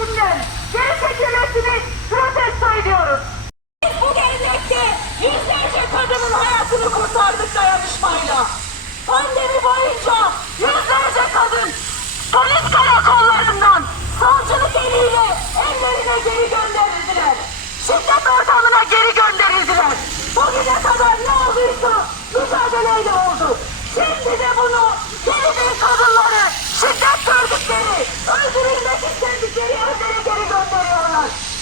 idaresinden geri çekilmesini protesto ediyoruz. Biz bu gelecekte yüzlerce kadının hayatını kurtardık dayanışmayla. Pandemi boyunca yüzlerce kadın polis karakollarından savcılık eliyle evlerine geri gönderildiler. Şiddet ortamına geri gönderildiler. Bugüne kadar ne olduysa mücadeleyle oldu. Şimdi de bunu Filistin kadınları Please!